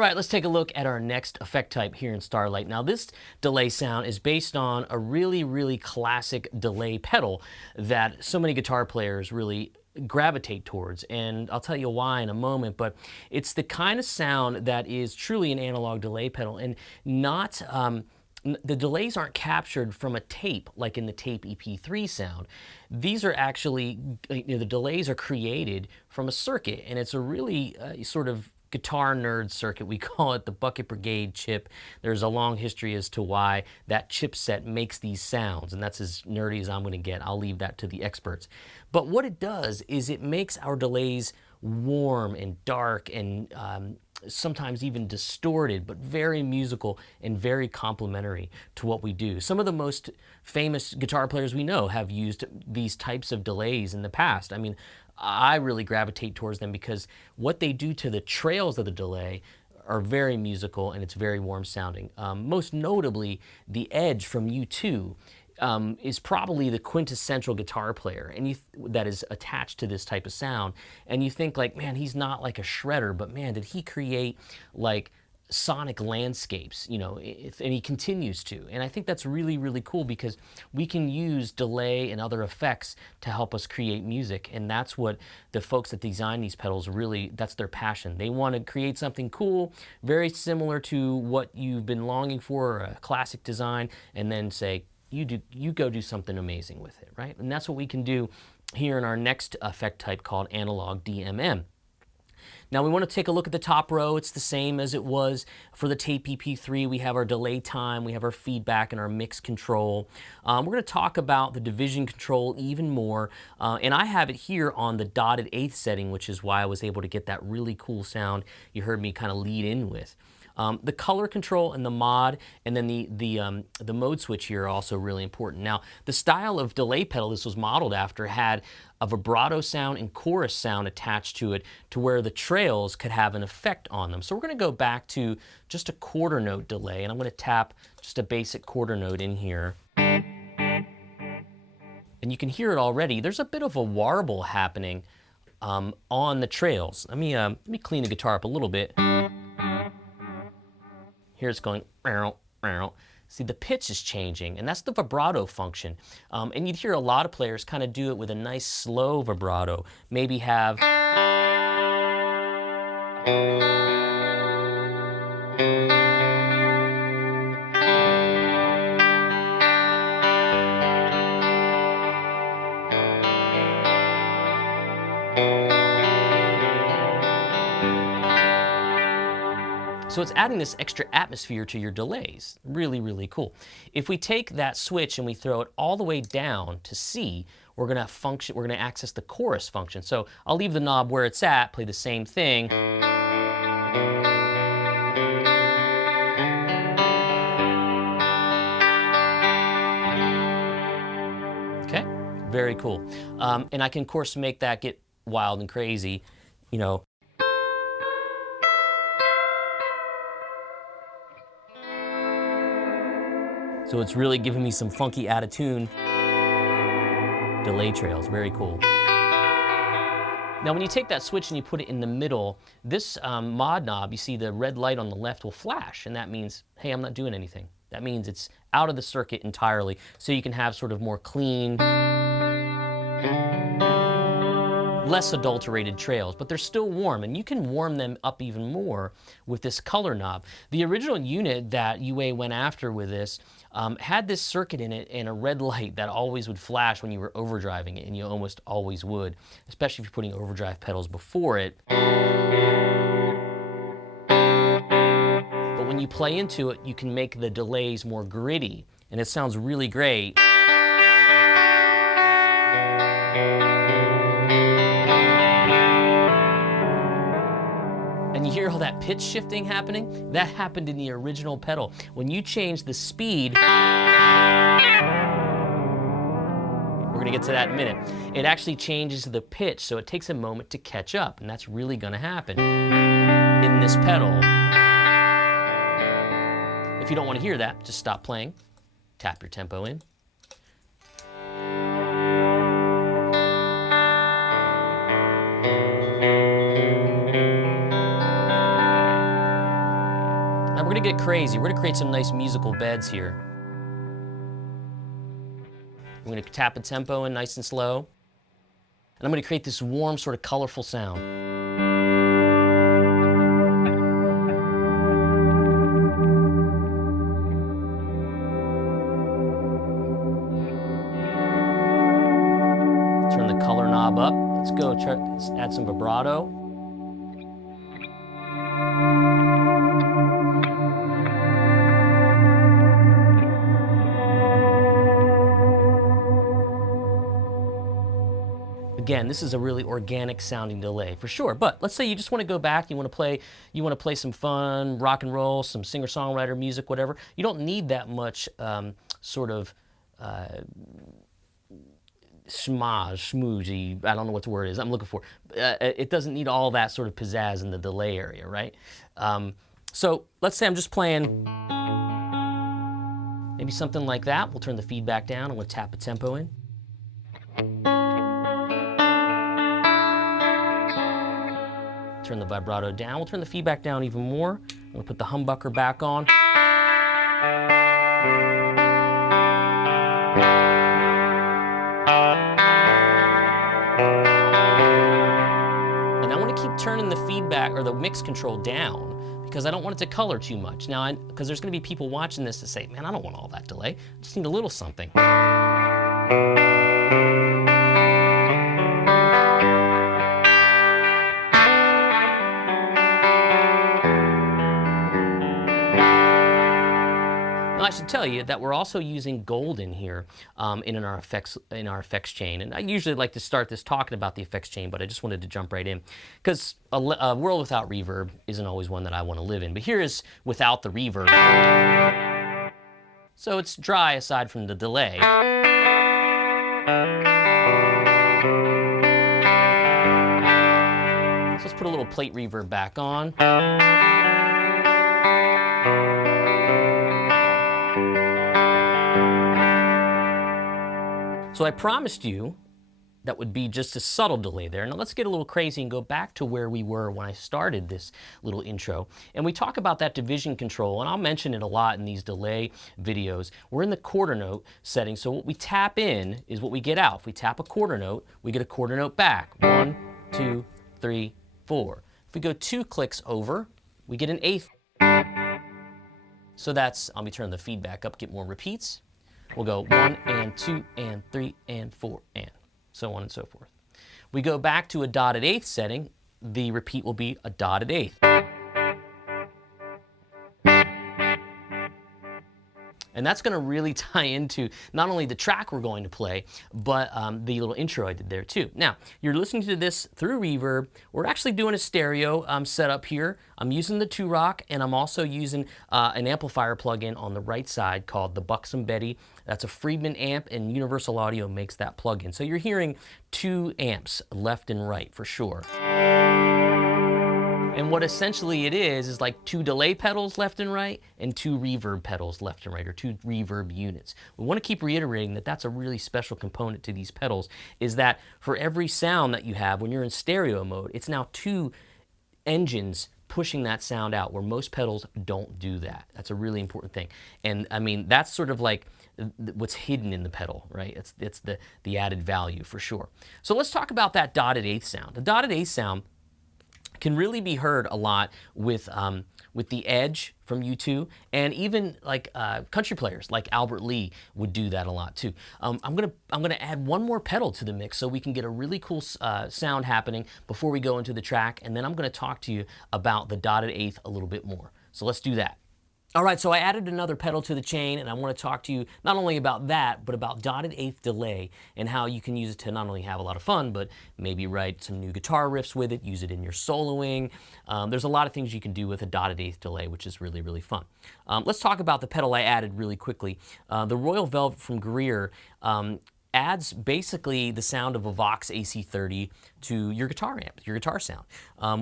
All right, let's take a look at our next effect type here in Starlight. Now this delay sound is based on a really classic delay pedal that so many guitar players really gravitate towards, and I'll tell you why in a moment, but it's the kind of sound that is truly an analog delay pedal and not the delays aren't captured from a tape like in the tape EP3 sound. These are actually, the delays are created from a circuit, and it's a really sort of guitar nerd circuit. We call it the Bucket Brigade chip. There's a long history as to why that chipset makes these sounds, and that's as nerdy as I'm going to get. I'll leave that to the experts. But what it does is it makes our delays warm and dark and sometimes even distorted, but very musical and very complementary to what we do. Some of the most famous guitar players we know have used these types of delays in the past. I mean, I really gravitate towards them because what they do to the trails of the delay are very musical and it's very warm sounding. Most notably, the Edge from U2 is probably the quintessential guitar player and that is attached to this type of sound. And you think like, man, he's not like a shredder, but man, did he create like sonic landscapes, you know, and he continues to. And I think that's really cool because we can use delay and other effects to help us create music. And that's what the folks that design these pedals really, that's their passion. They want to create something cool, very similar to what you've been longing for, a classic design, and then say, you go do something amazing with it, right? And that's what we can do here in our next effect type called analog DMM. Now we want to take a look at the top row. It's the same as it was for the tape EP3. We have our delay time, we have our feedback, and our mix control. We're going to talk about the division control even more, and I have it here on the dotted eighth setting, which is why I was able to get that really cool sound you heard me kind of lead in with. The color control and the mod, and then the mode switch here are also really important. Now, the style of delay pedal this was modeled after had a vibrato sound and chorus sound attached to it to where the trails could have an effect on them. So we're going to go back to just a quarter note delay, and I'm going to tap just a basic quarter note in here. And you can hear it already. There's a bit of a warble happening on the trails. Let me clean the guitar up a little bit. Here it's going, see the pitch is changing, and that's the vibrato function. And you'd hear a lot of players kind of do it with a nice slow vibrato. Maybe have, so it's adding this extra atmosphere to your delays. Really cool. If we take that switch and we throw it all the way down to C, we're gonna access the chorus function. So I'll leave the knob where it's at, play the same thing. Okay, very cool. And I can, of course, make that get wild and crazy, you know. So it's really giving me some funky out-of-tune delay trails. Very cool. Now when you take that switch and you put it in the middle, this mod knob, you see the red light on the left will flash, and that means, hey, I'm not doing anything. That means it's out of the circuit entirely, so you can have sort of more clean, less adulterated trails, but they're still warm, and you can warm them up even more with this color knob. The original unit that UA went after with this had this circuit in it and a red light that always would flash when you were overdriving it, and you almost always would, especially if you're putting overdrive pedals before it. But when you play into it, you can make the delays more gritty, and it sounds really great. And you hear all that pitch shifting happening? That happened in the original pedal. When you change the speed, we're gonna get to that in a minute, it actually changes the pitch, so it takes a moment to catch up, and that's really gonna happen in this pedal. If you don't want to hear that, just stop playing, tap your tempo in. gonna get crazy. We're gonna create some nice musical beds here. I'm gonna tap a tempo in nice and slow. And I'm gonna create this warm, sort of colorful sound. Turn the color knob up. Let's go, let's add some vibrato. Again, this is a really organic sounding delay for sure. But let's say you just want to go back, you want to play some fun rock and roll, some singer-songwriter music, whatever. You don't need that much sort of schmoozy, I don't know what the word is I'm looking for. It doesn't need all that sort of pizzazz in the delay area, right? So let's say I'm just playing maybe something like that. We'll turn the feedback down and we'll tap a tempo in. Turn the vibrato down. We'll turn the feedback down even more. We'll put the humbucker back on. And I want to keep turning the feedback or the mix control down because I don't want it to color too much. Now, because there's going to be people watching this to say, man, I don't want all that delay. I just need a little something. I should tell you that we're also using gold in here in our effects chain. And I usually like to start this talking about the effects chain, but I just wanted to jump right in because a world without reverb isn't always one that I want to live in. But here is without the reverb. So it's dry aside from the delay. So let's put a little plate reverb back on. So I promised you that would be just a subtle delay there. Now let's get a little crazy and go back to where we were when I started this little intro. And we talk about that division control, and I'll mention it a lot in these delay videos. We're in the quarter note setting, so what we tap in is what we get out. If we tap a quarter note, we get a quarter note back. 1, 2, 3, 4. If we go 2 clicks over, we get an eighth. So that's, let me turn the feedback up, get more repeats. We'll go 1 and 2 and 3 and 4 and so on and so forth. We go back to a dotted eighth setting, the repeat will be a dotted eighth. And that's going to really tie into not only the track we're going to play, but the little intro I did there too. Now, you're listening to this through reverb. We're actually doing a stereo setup here. I'm using the 2-Rock, and I'm also using an amplifier plugin on the right side called the Buxom Betty. That's a Friedman amp, and Universal Audio makes that plugin. So you're hearing 2 amps left and right for sure. And what essentially it is like 2 delay pedals left and right and 2 reverb pedals left and right, or 2 reverb units. We want to keep reiterating that that's a really special component to these pedals, is that for every sound that you have when you're in stereo mode, it's now 2 engines pushing that sound out, where most pedals don't do that. That's a really important thing. And I mean, that's sort of like what's hidden in the pedal, right? It's the added value for sure. So let's talk about that dotted eighth sound. The dotted eighth sound can really be heard a lot with the Edge from U2, and even like country players like Albert Lee would do that a lot too. I'm gonna add one more pedal to the mix so we can get a really cool sound happening before we go into the track, and then I'm gonna talk to you about the dotted eighth a little bit more. So let's do that. All right, so I added another pedal to the chain, and I want to talk to you not only about that, but about dotted eighth delay and how you can use it to not only have a lot of fun, but maybe write some new guitar riffs with it, use it in your soloing. There's a lot of things you can do with a dotted eighth delay, which is really, really fun. Let's talk about the pedal I added really quickly. The Royal Velvet from Greer adds basically the sound of a Vox AC30 to your guitar amp, your guitar sound.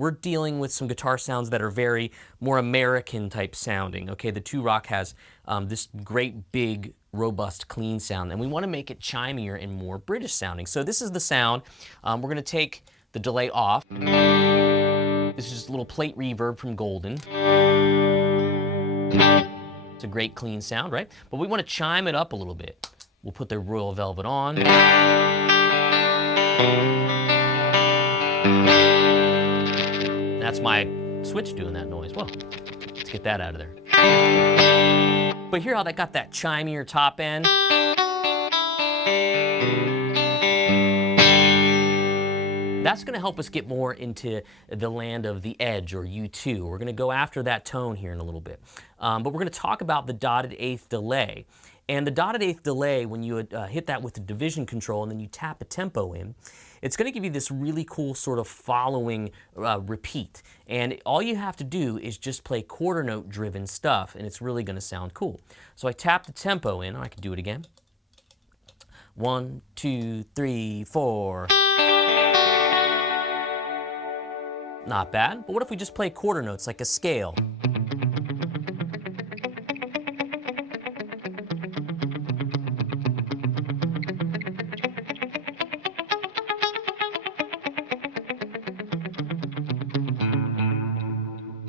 We're dealing with some guitar sounds that are very more American type sounding. Okay, the 2-Rock has this great big robust clean sound, and we want to make it chimier and more British sounding. So this is the sound. We're going to take the delay off. This is just a little plate reverb from Golden. It's a great clean sound, right? But we want to chime it up a little bit. We'll put the Royal Velvet on. That's my switch doing that noise. Well, let's get that out of there. But hear how that got that chimier top end? That's going to help us get more into the land of the edge, or U2. We're going to go after that tone here in a little bit. But we're going to talk about the dotted eighth delay. And the dotted eighth delay, when you hit that with the division control and then you tap a tempo in, it's going to give you this really cool sort of following repeat. And all you have to do is just play quarter note driven stuff, and it's really going to sound cool. So I tap the tempo in, and I can do it again. 1, 2, 3, 4. Not bad, but what if we just play quarter notes like a scale?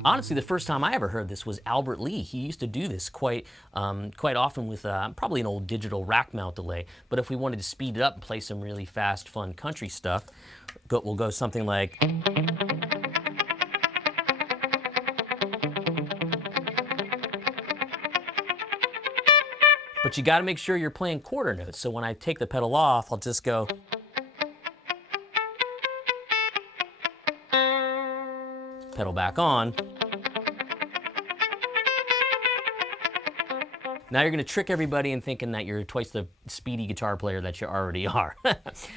Honestly, the first time I ever heard this was Albert Lee. He used to do this quite often with probably an old digital rack mount delay. But if we wanted to speed it up and play some really fast, fun country stuff, we'll go something like... But you got to make sure you're playing quarter notes. So when I take the pedal off, I'll just go... Pedal back on. Now you're going to trick everybody in thinking that you're twice the speedy guitar player that you already are.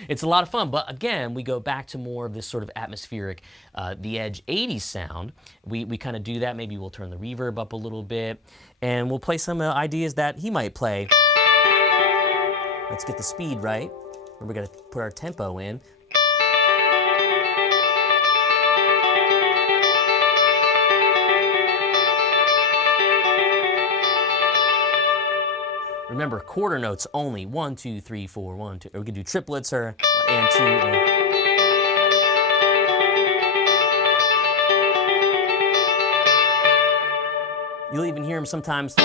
It's a lot of fun, but again, we go back to more of this sort of atmospheric, the Edge 80s sound. We kind of do that. Maybe we'll turn the reverb up a little bit, and we'll play some ideas that he might play. Let's get the speed right. We're going to put our tempo in. Remember, quarter notes only. 1, 2, 3, 4, 1, 2. Or we could do triplets or and 2. You'll even hear them sometimes.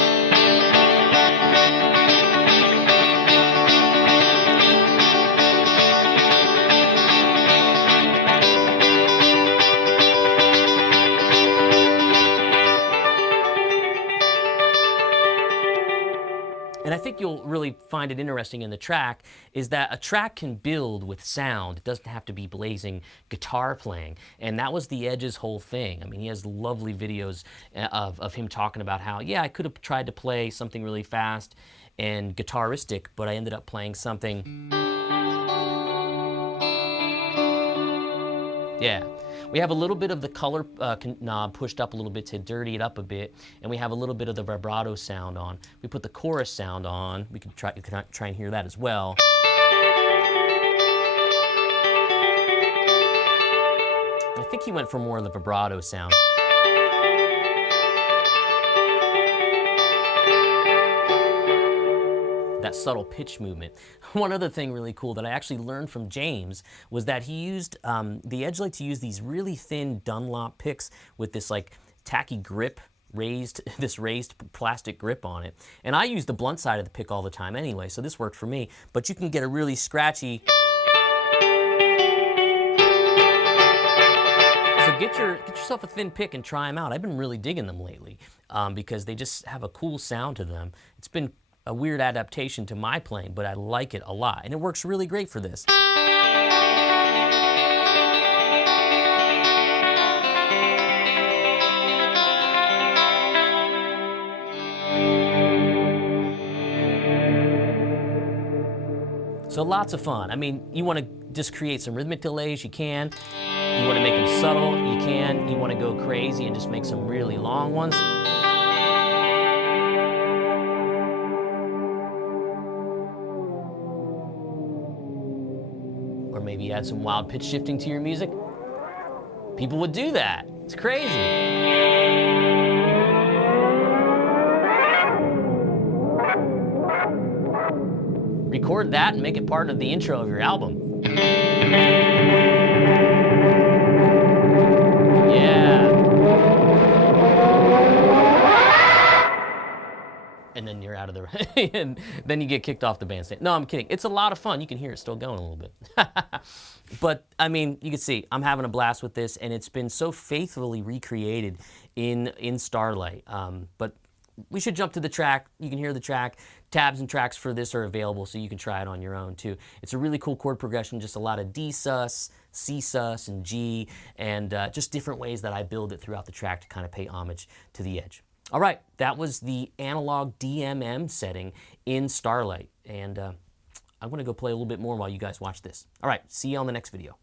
And I think you'll really find it interesting in the track is that a track can build with sound. It doesn't have to be blazing guitar playing. And that was the Edge's whole thing. I mean, he has lovely videos of him talking about how, yeah, I could have tried to play something really fast and guitaristic, but I ended up playing something. Yeah. We have a little bit of the color knob pushed up a little bit to dirty it up a bit, and we have a little bit of the vibrato sound on. We put the chorus sound on. We can try and hear that as well. I think he went for more of the vibrato sound. That subtle pitch movement. One other thing really cool that I actually learned from James was that he used, the Edge liked to use these really thin Dunlop picks with this like tacky grip, this raised plastic grip on it. And I use the blunt side of the pick all the time anyway, so this worked for me. But you can get a really scratchy. So get yourself a thin pick and try them out. I've been really digging them lately because they just have a cool sound to them. It's been a weird adaptation to my playing, but I like it a lot, and it works really great for this. So lots of fun. I mean, you want to just create some rhythmic delays, you can. You want to make them subtle, you can. You want to go crazy and just make some really long ones. Or maybe add some wild pitch shifting to your music. People would do that. It's crazy. Record that and make it part of the intro of your album. Yeah. then you're out of the, and then you get kicked off the bandstand. No, I'm kidding. It's a lot of fun. You can hear it still going a little bit. But I mean, you can see I'm having a blast with this, and it's been so faithfully recreated in Starlight. But we should jump to the track. You can hear the track. Tabs and tracks for this are available, so you can try it on your own too. It's a really cool chord progression, just a lot of D sus, C sus, and G, and just different ways that I build it throughout the track to kind of pay homage to the Edge. All right, that was the analog DMM setting in Starlight, and I'm going to go play a little bit more while you guys watch this. All right, see you on the next video.